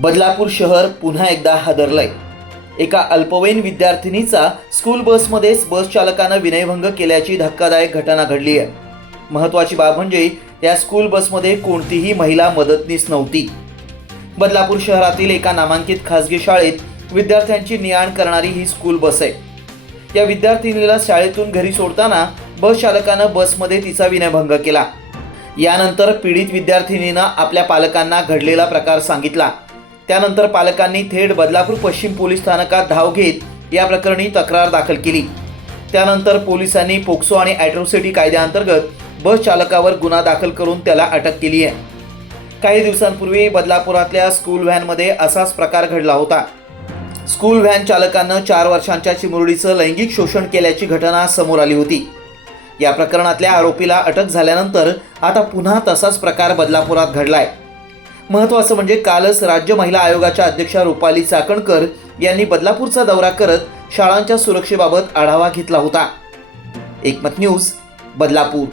बदलापूर शहर पुन्हा एकदा हादरलंय। एका अल्पवयीन विद्यार्थिनीचा स्कूल बसमध्येच बस चालकानं विनयभंग केल्याची धक्कादायक घटना घडली आहे। महत्त्वाची बाब म्हणजे या स्कूल बसमध्ये कोणतीही महिला मदतनीस नव्हती। बदलापूर शहरातील एका नामांकित खासगी शाळेत विद्यार्थ्यांची ने-आण करणारी ही स्कूल बस आहे। या विद्यार्थिनीला शाळेतून घरी सोडताना बस चालकानं बसमध्ये तिचा विनयभंग केला। यानंतर पीडित विद्यार्थिनीनं आपल्या पालकांना घडलेला प्रकार सांगितला। त्यानंतर पालकांनी थेट बदलापूर पश्चिम पोलीस स्थानकात धाव घेत या प्रकरणी तक्रार दाखल केली। त्यानंतर पोलिसांनी पोक्सो आणि ॲट्रॉसिटी कायद्याअंतर्गत बस चालकावर गुन्हा दाखल करून त्याला अटक केली आहे। काही दिवसांपूर्वी बदलापुरातल्या स्कूल व्हॅनमध्ये असाच प्रकार घडला होता। स्कूल व्हॅन चालकानं 4 वर्षांच्या चिमुरडीचं लैंगिक शोषण केल्याची घटना समोर आली होती। या प्रकरणातल्या आरोपीला अटक झाल्यानंतर आता पुन्हा तसाच प्रकार बदलापुरात घडलाय। महत्त्वाचं म्हणजे कालच राज्य महिला आयोगाच्या अध्यक्षा रुपाली चाकणकर यांनी बदलापूरचा दौरा करत शाळांच्या सुरक्षेबाबत आढावा घेतला होता। एकमत न्यूज, बदलापूर।